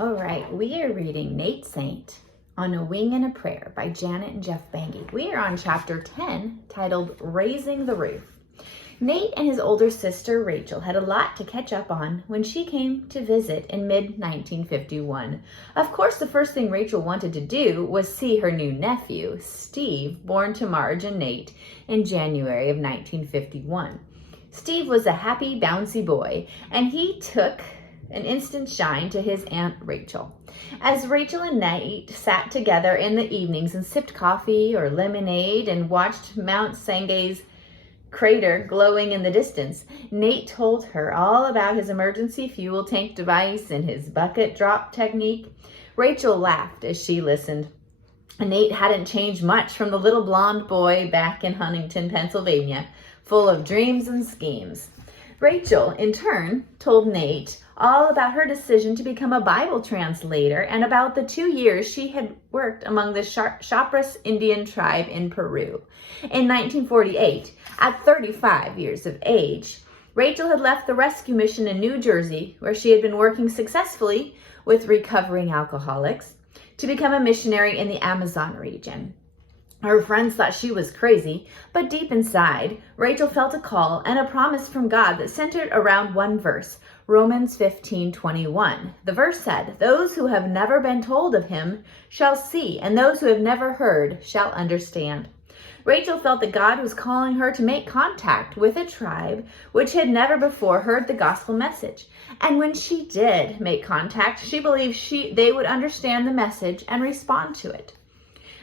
All right, we are reading Nate Saint on a Wing and a Prayer by Janet and Geoff Benge. We are on chapter 10, titled Raising the Roof. Nate and his older sister Rachel had a lot to catch up on when she came to visit in mid-1951. Of course, the first thing Rachel wanted to do was see her new nephew, Steve, born to Marge and Nate in January of 1951. Steve was a happy, bouncy boy, and he took an instant shine to his Aunt Rachel. As Rachel and Nate sat together in the evenings and sipped coffee or lemonade and watched Mount Sangay's crater glowing in the distance, Nate told her all about his emergency fuel tank device and his bucket drop technique. Rachel laughed as she listened. Nate hadn't changed much from the little blonde boy back in Huntington, Pennsylvania, full of dreams and schemes. Rachel, in turn, told Nate all about her decision to become a Bible translator and about the 2 years she had worked among the Shellmera Indian tribe in Peru. In 1948, at 35 years of age, Rachel had left the rescue mission in New Jersey, where she had been working successfully with recovering alcoholics, to become a missionary in the Amazon region. Her friends thought she was crazy, but deep inside, Rachel felt a call and a promise from God that centered around one verse, Romans 15:21. The verse said, "Those who have never been told of him shall see, and those who have never heard shall understand." Rachel felt that God was calling her to make contact with a tribe which had never before heard the gospel message. And when she did make contact, she believed they would understand the message and respond to it.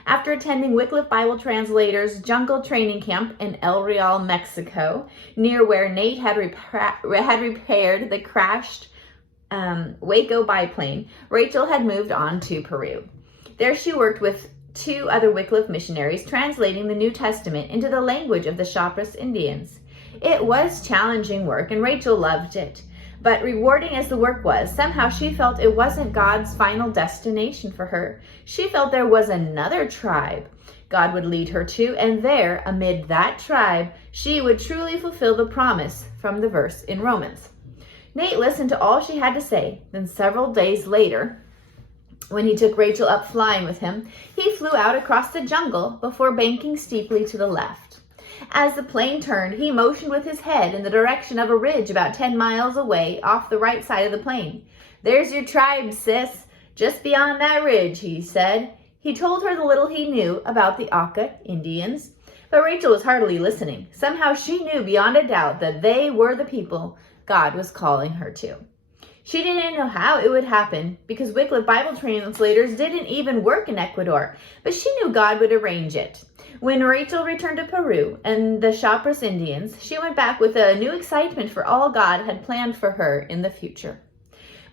After attending Wycliffe Bible Translators' jungle training camp in El Real, Mexico, near where Nate had repaired the crashed Waco biplane, Rachel had moved on to Peru. There she worked with 2 other Wycliffe missionaries, translating the New Testament into the language of the Shellmera Indians. It was challenging work, and Rachel loved it. But rewarding as the work was, somehow she felt it wasn't God's final destination for her. She felt there was another tribe God would lead her to, and there, amid that tribe, she would truly fulfill the promise from the verse in Romans. Nate listened to all she had to say. Then several days later, when he took Rachel up flying with him, he flew out across the jungle before banking steeply to the left. As the plane turned, he motioned with his head in the direction of a ridge about 10 miles away off the right side of the plane. "There's your tribe, sis, just beyond that ridge," he said. He told her the little he knew about the Auca Indians, but Rachel was hardly listening. Somehow she knew beyond a doubt that they were the people God was calling her to. She didn't know how it would happen because Wycliffe Bible Translators didn't even work in Ecuador, but she knew God would arrange it. When Rachel returned to Peru and the Shellmera Indians, she went back with a new excitement for all God had planned for her in the future.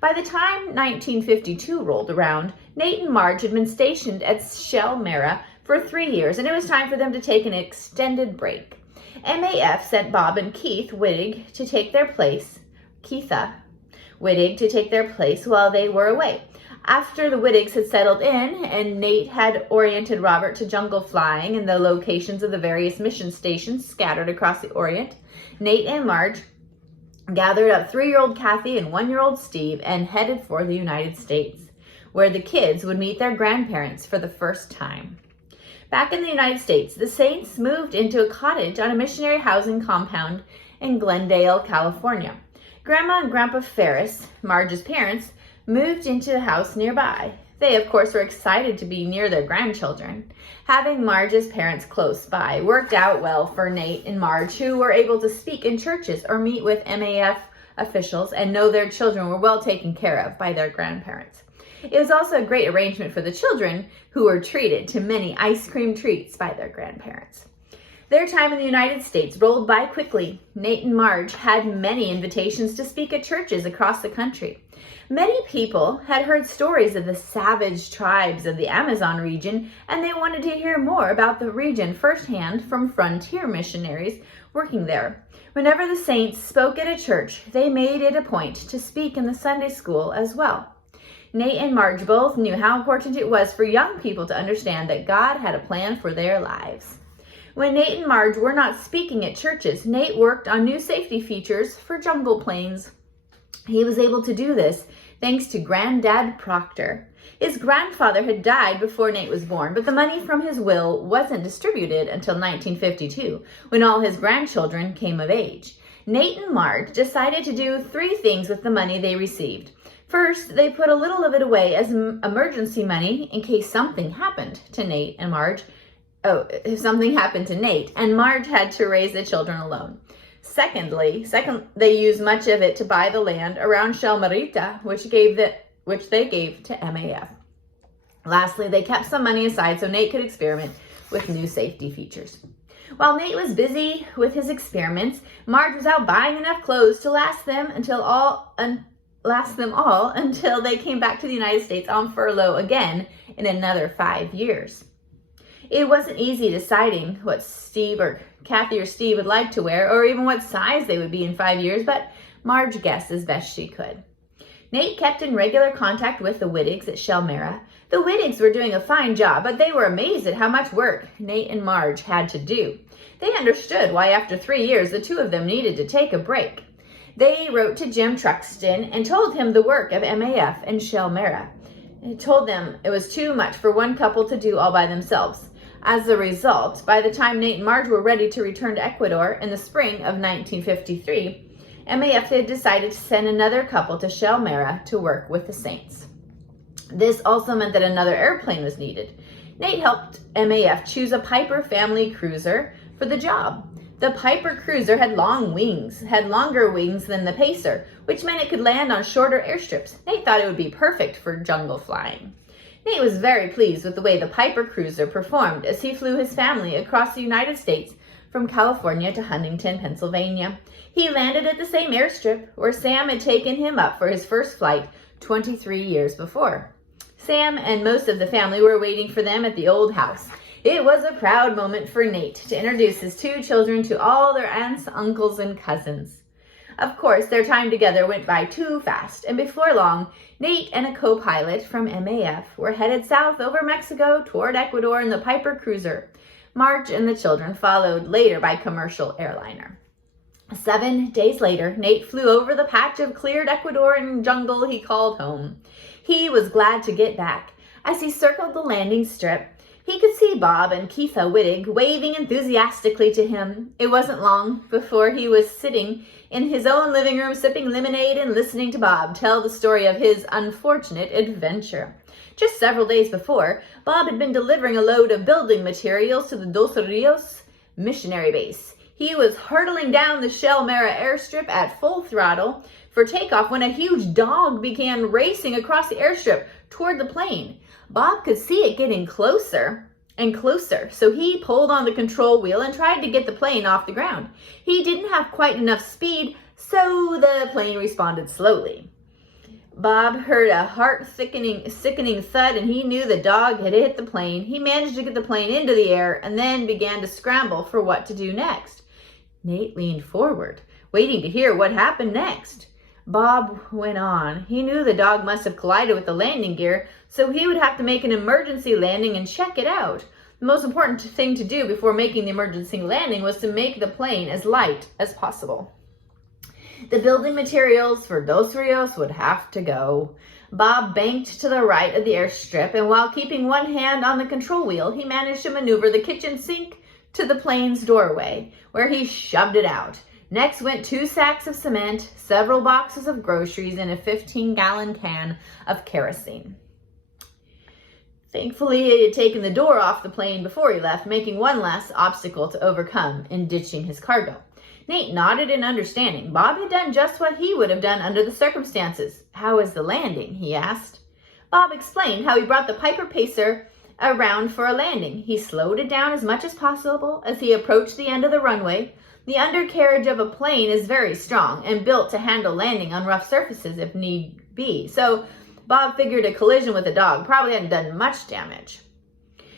By the time 1952 rolled around, Nate and Marge had been stationed at Shellmera for 3 years, and it was time for them to take an extended break. MAF sent Bob and Keitha Wittig to take their place while they were away. After the Wittigs had settled in and Nate had oriented Robert to jungle flying and the locations of the various mission stations scattered across the Orient, Nate and Marge gathered up 3-year-old Kathy and 1-year-old Steve and headed for the United States, where the kids would meet their grandparents for the first time. Back in the United States, the Saints moved into a cottage on a missionary housing compound in Glendale, California. Grandma and Grandpa Ferris, Marge's parents, moved into a house nearby. They, of course, were excited to be near their grandchildren. Having Marge's parents close by worked out well for Nate and Marge, who were able to speak in churches or meet with MAF officials and know their children were well taken care of by their grandparents. It was also a great arrangement for the children, who were treated to many ice cream treats by their grandparents. Their time in the United States rolled by quickly. Nate and Marge had many invitations to speak at churches across the country. Many people had heard stories of the savage tribes of the Amazon region, and they wanted to hear more about the region firsthand from frontier missionaries working there. Whenever the Saints spoke at a church, they made it a point to speak in the Sunday school as well. Nate and Marge both knew how important it was for young people to understand that God had a plan for their lives. When Nate and Marge were not speaking at churches, Nate worked on new safety features for jungle planes. He was able to do this thanks to Granddad Proctor. His grandfather had died before Nate was born, but the money from his will wasn't distributed until 1952, when all his grandchildren came of age. Nate and Marge decided to do 3 things with the money they received. First, they put a little of it away as emergency money in case something happened to Nate and Marge. If something happened to Nate and Marge had to raise the children alone. Second, they used much of it to buy the land around Shellmera, which they gave to MAF. Lastly, they kept some money aside so Nate could experiment with new safety features. While Nate was busy with his experiments, Marge was out buying enough clothes to last them all until they came back to the United States on furlough again in another 5 years. It wasn't easy deciding what Kathy or Steve would like to wear, or even what size they would be in 5 years, but Marge guessed as best she could. Nate kept in regular contact with the Wittigs at Shellmera. The Wittigs were doing a fine job, but they were amazed at how much work Nate and Marge had to do. They understood why after 3 years the two of them needed to take a break. They wrote to Jim Truxton and told him the work of MAF and Shellmera. It told them it was too much for one couple to do all by themselves. As a result, by the time Nate and Marge were ready to return to Ecuador in the spring of 1953, MAF had decided to send another couple to Shellmera to work with the Saints. This also meant that another airplane was needed. Nate helped MAF choose a Piper family cruiser for the job. The Piper cruiser had longer wings than the Pacer, which meant it could land on shorter airstrips. Nate thought it would be perfect for jungle flying. Nate was very pleased with the way the Piper cruiser performed as he flew his family across the United States from California to Huntington, Pennsylvania. He landed at the same airstrip where Sam had taken him up for his first flight 23 years before. Sam and most of the family were waiting for them at the old house. It was a proud moment for Nate to introduce his 2 children to all their aunts, uncles, and cousins. Of course, their time together went by too fast, and before long, Nate and a co-pilot from MAF were headed south over Mexico toward Ecuador in the Piper cruiser. Marge and the children followed later by commercial airliner. 7 days later, Nate flew over the patch of cleared Ecuadorian jungle he called home. He was glad to get back. As he circled the landing strip, he could see Bob and Keitha Wittig waving enthusiastically to him. It wasn't long before he was sitting in his own living room sipping lemonade and listening to Bob tell the story of his unfortunate adventure. Just several days before, Bob had been delivering a load of building materials to the Dos Rios missionary base. He was hurtling down the Shellmera airstrip at full throttle for takeoff when a huge dog began racing across the airstrip toward the plane. Bob could see it getting closer and closer, so he pulled on the control wheel and tried to get the plane off the ground. He didn't have quite enough speed, so the plane responded slowly. Bob heard a sickening thud, and he knew the dog had hit the plane. He managed to get the plane into the air and then began to scramble for what to do next. Nate leaned forward, waiting to hear what happened next. Bob went on. He knew the dog must have collided with the landing gear, so he would have to make an emergency landing and check it out. The most important thing to do before making the emergency landing was to make the plane as light as possible. The building materials for Dos Rios would have to go. Bob banked to the right of the airstrip, and while keeping one hand on the control wheel, he managed to maneuver the kitchen sink to the plane's doorway, where he shoved it out. Next went 2 sacks of cement, several boxes of groceries, and a 15-gallon can of kerosene. Thankfully, he had taken the door off the plane before he left, making one less obstacle to overcome in ditching his cargo. Nate nodded in understanding. Bob had done just what he would have done under the circumstances. "How was the landing?" he asked. Bob explained how he brought the Piper Pacer around for a landing. He slowed it down as much as possible as he approached the end of the runway. The undercarriage of a plane is very strong and built to handle landing on rough surfaces if need be, so Bob figured a collision with a dog probably hadn't done much damage.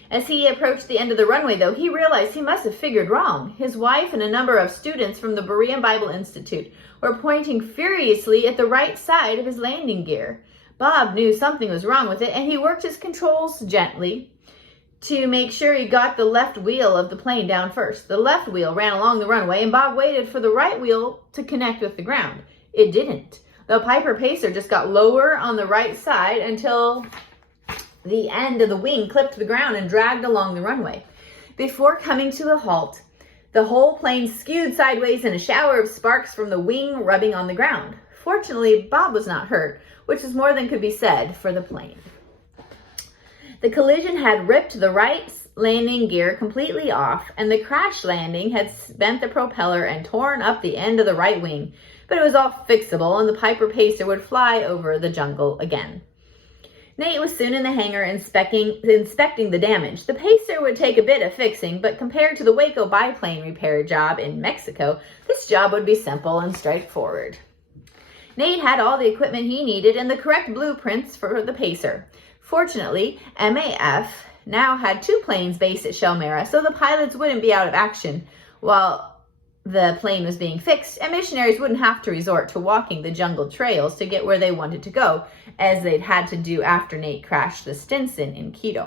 As he approached the end of the runway, though, he realized he must have figured wrong. His wife and a number of students from the Berean Bible Institute were pointing furiously at the right side of his landing gear. Bob knew something was wrong with it, and he worked his controls gently to make sure he got the left wheel of the plane down first. The left wheel ran along the runway, and Bob waited for the right wheel to connect with the ground. It didn't. The Piper pacer just got lower on the right side until the end of the wing clipped the ground and dragged along the runway. Before coming to a halt, the whole plane skewed sideways in a shower of sparks from the wing rubbing on the ground. Fortunately, Bob was not hurt, which is more than could be said for the plane. The collision had ripped the right landing gear completely off, and the crash landing had bent the propeller and torn up the end of the right wing, but it was all fixable, and the Piper pacer would fly over the jungle again. Nate was soon in the hangar inspecting the damage. The pacer would take a bit of fixing, but compared to the Waco biplane repair job in Mexico, this job would be simple and straightforward. Nate had all the equipment he needed and the correct blueprints for the pacer. Fortunately, MAF now had 2 planes based at Shellmera, so the pilots wouldn't be out of action while the plane was being fixed, and missionaries wouldn't have to resort to walking the jungle trails to get where they wanted to go, as they'd had to do after Nate crashed the Stinson in Quito.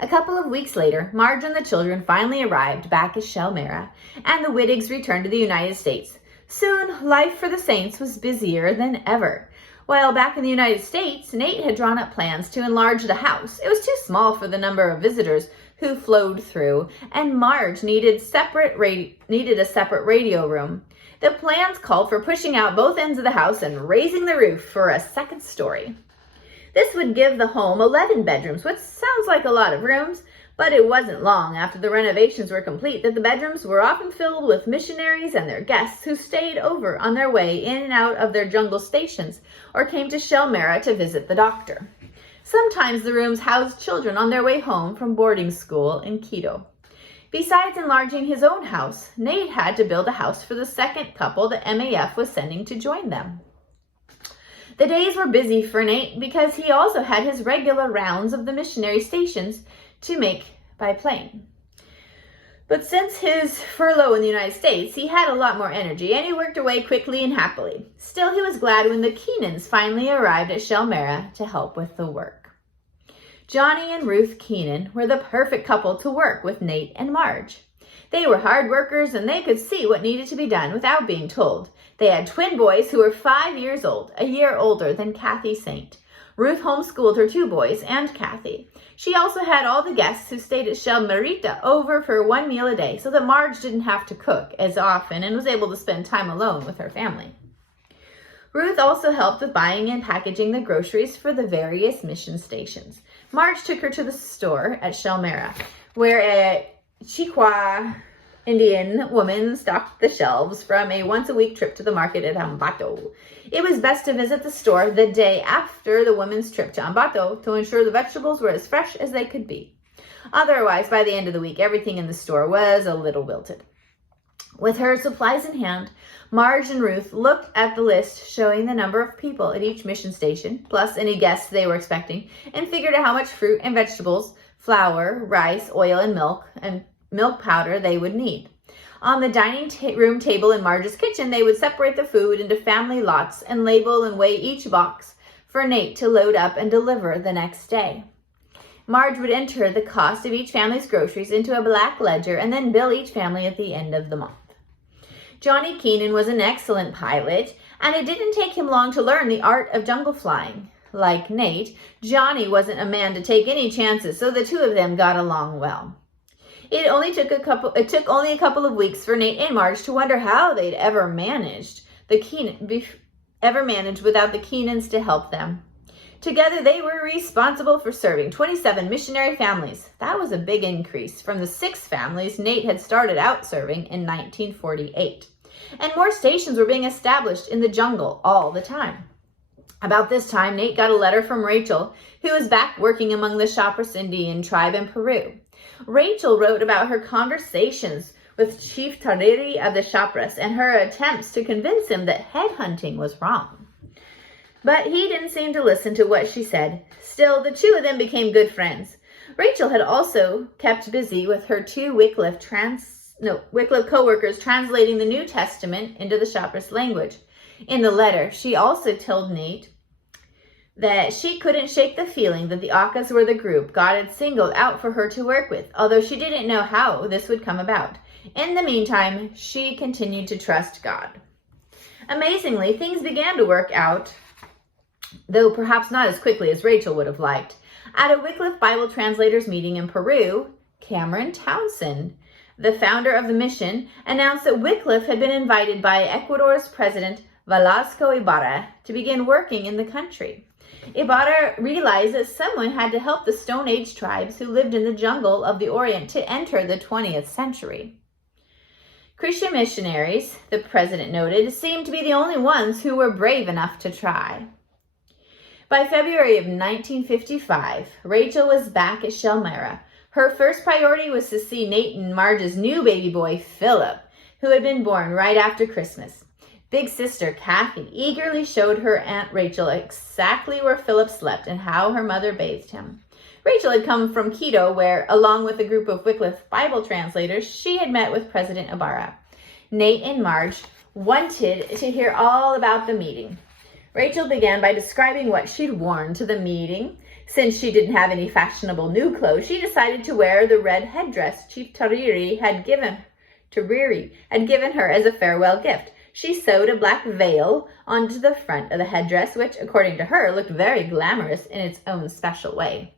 A couple of weeks later, Marge and the children finally arrived back at Shellmera, and the Wittigs returned to the United States. Soon, life for the Saints was busier than ever. While back in the United States, Nate had drawn up plans to enlarge the house. It was too small for the number of visitors who flowed through, and Marge needed a separate radio room. The plans called for pushing out both ends of the house and raising the roof for a second story. This would give the home 11 bedrooms, which sounds like a lot of rooms, but it wasn't long after the renovations were complete that the bedrooms were often filled with missionaries and their guests who stayed over on their way in and out of their jungle stations or came to Shellmera to visit the doctor. Sometimes the rooms housed children on their way home from boarding school in Quito. Besides enlarging his own house, Nate had to build a house for the second couple that MAF was sending to join them. The days were busy for Nate because he also had his regular rounds of the missionary stations to make by plane. But since his furlough in the United States, he had a lot more energy, and he worked away quickly and happily. Still, he was glad when the Keenans finally arrived at Shellmera to help with the work. Johnny and Ruth Keenan were the perfect couple to work with Nate and Marge. They were hard workers, and they could see what needed to be done without being told. They had twin boys who were 5 years old, a year older than Kathy Saint. Ruth homeschooled her 2 boys and Kathy. She also had all the guests who stayed at Shellmerita over for 1 meal a day so that Marge didn't have to cook as often and was able to spend time alone with her family. Ruth also helped with buying and packaging the groceries for the various mission stations. Marge took her to the store at Shellmera, where a Chickasaw Indian woman stocked the shelves from a once-a-week trip to the market at Ambato. It was best to visit the store the day after the woman's trip to Ambato to ensure the vegetables were as fresh as they could be. Otherwise, by the end of the week, everything in the store was a little wilted. With her supplies in hand, Marge and Ruth looked at the list showing the number of people at each mission station, plus any guests they were expecting, and figured out how much fruit and vegetables, flour, rice, oil, and milk powder they would need. On the dining room table in Marge's kitchen, they would separate the food into family lots and label and weigh each box for Nate to load up and deliver the next day. Marge would enter the cost of each family's groceries into a black ledger and then bill each family at the end of the month. Johnny Keenan was an excellent pilot, and it didn't take him long to learn the art of jungle flying. Like Nate, Johnny wasn't a man to take any chances, so the two of them got along well. It took only a couple of weeks for Nate and Marge to wonder how they'd ever managed without the Keenans to help them. Together, they were responsible for serving 27 missionary families. That was a big increase from the 6 families Nate had started out serving in 1948. And more stations were being established in the jungle all the time. About this time, Nate got a letter from Rachel, who was back working among the Chapras Indian tribe in Peru. Rachel wrote about her conversations with Chief Tariri of the Chapras and her attempts to convince him that headhunting was wrong. But he didn't seem to listen to what she said. Still, the two of them became good friends. Rachel had also kept busy with her 2 Wycliffe co-workers translating the New Testament into the Chapras language. In the letter, she also told Nate that she couldn't shake the feeling that the Aucas were the group God had singled out for her to work with, although she didn't know how this would come about. In the meantime, she continued to trust God. Amazingly, things began to work out, though perhaps not as quickly as Rachel would have liked. At a Wycliffe Bible translators meeting in Peru, Cameron Townsend, the founder of the mission, announced that Wycliffe had been invited by Ecuador's president Velasco Ibarra to begin working in the country. Ibarra realized that someone had to help the Stone Age tribes who lived in the jungle of the Orient to enter the 20th century. Christian missionaries, the president noted, seemed to be the only ones who were brave enough to try. By February of 1955, Rachel was back at Shellmera. Her first priority was to see Nate and Marge's new baby boy, Philip, who had been born right after Christmas. Big sister Kathy eagerly showed her Aunt Rachel exactly where Philip slept and how her mother bathed him. Rachel had come from Quito, where, along with a group of Wycliffe Bible translators, she had met with President Ibarra. Nate and Marge wanted to hear all about the meeting. Rachel began by describing what she'd worn to the meeting. Since she didn't have any fashionable new clothes, she decided to wear the red headdress Chief Tariri had given her as a farewell gift. She sewed a black veil onto the front of the headdress, which, according to her, looked very glamorous in its own special way.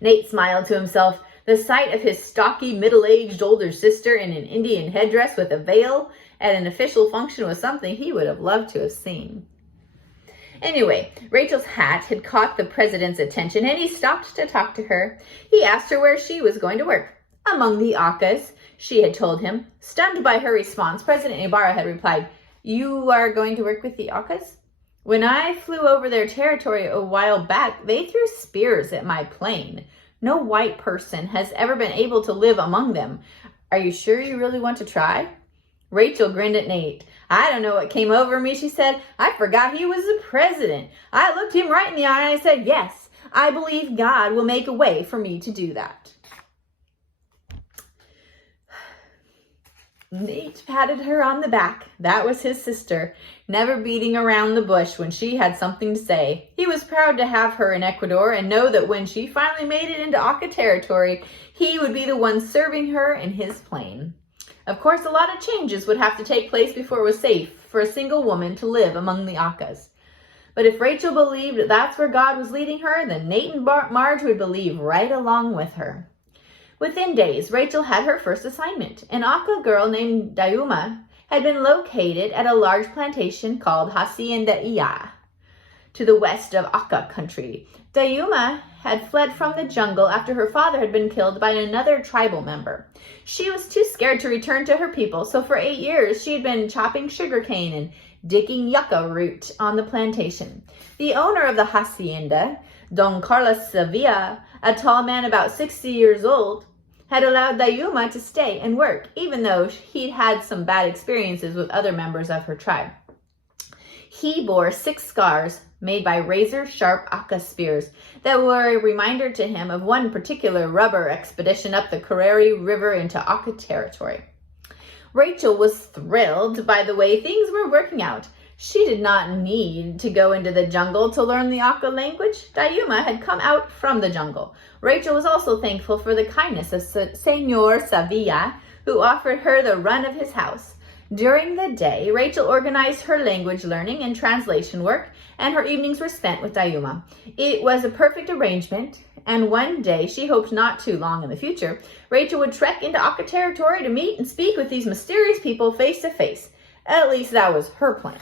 Nate smiled to himself. The sight of his stocky, middle-aged older sister in an Indian headdress with a veil at an official function was something he would have loved to have seen. Anyway, Rachel's hat had caught the president's attention, and he stopped to talk to her. He asked her where she was going to work. Among the Aucas, she had told him. Stunned by her response, President Ibarra had replied, "You are going to work with the Aucas? When I flew over their territory a while back, they threw spears at my plane. No white person has ever been able to live among them. Are you sure you really want to try?" Rachel grinned at Nate. "I don't know what came over me," she said. "I forgot he was the president. I looked him right in the eye and I said, yes, I believe God will make a way for me to do that." Nate patted her on the back. That was his sister, never beating around the bush when she had something to say. He was proud to have her in Ecuador and know that when she finally made it into Auca territory, he would be the one serving her in his plane. Of course, a lot of changes would have to take place before it was safe for a single woman to live among the Aucas. But if Rachel believed that that's where God was leading her, then Nate and Marge would believe right along with her. Within days, Rachel had her first assignment. An Auca girl named Dayuma had been located at a large plantation called Hacienda Iya, to the west of Auca country. Dayuma had fled from the jungle after her father had been killed by another tribal member. She was too scared to return to her people, so for 8 years she had been chopping sugarcane and digging yucca root on the plantation. The owner of the hacienda, Don Carlos Sevilla, a tall man about 60 years old, had allowed Dayuma to stay and work, even though he'd had some bad experiences with other members of her tribe. He bore 6 scars made by razor-sharp Auca spears that were a reminder to him of one particular rubber expedition up the Carreri River into Auca territory. Rachel was thrilled by the way things were working out. She did not need to go into the jungle to learn the Auca language. Dayuma had come out from the jungle. Rachel was also thankful for the kindness of Senor Sevilla, who offered her the run of his house. During the day, Rachel organized her language learning and translation work, and her evenings were spent with Dayuma. It was a perfect arrangement, and one day, she hoped not too long in the future, Rachel would trek into Auca territory to meet and speak with these mysterious people face to face. At least that was her plan.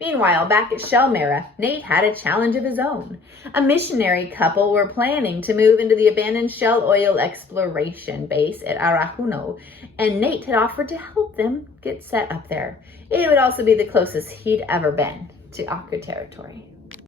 Meanwhile, back at Shellmera, Nate had a challenge of his own. A missionary couple were planning to move into the abandoned Shell oil exploration base at Arajuno, and Nate had offered to help them get set up there. It would also be the closest he'd ever been to Auca territory.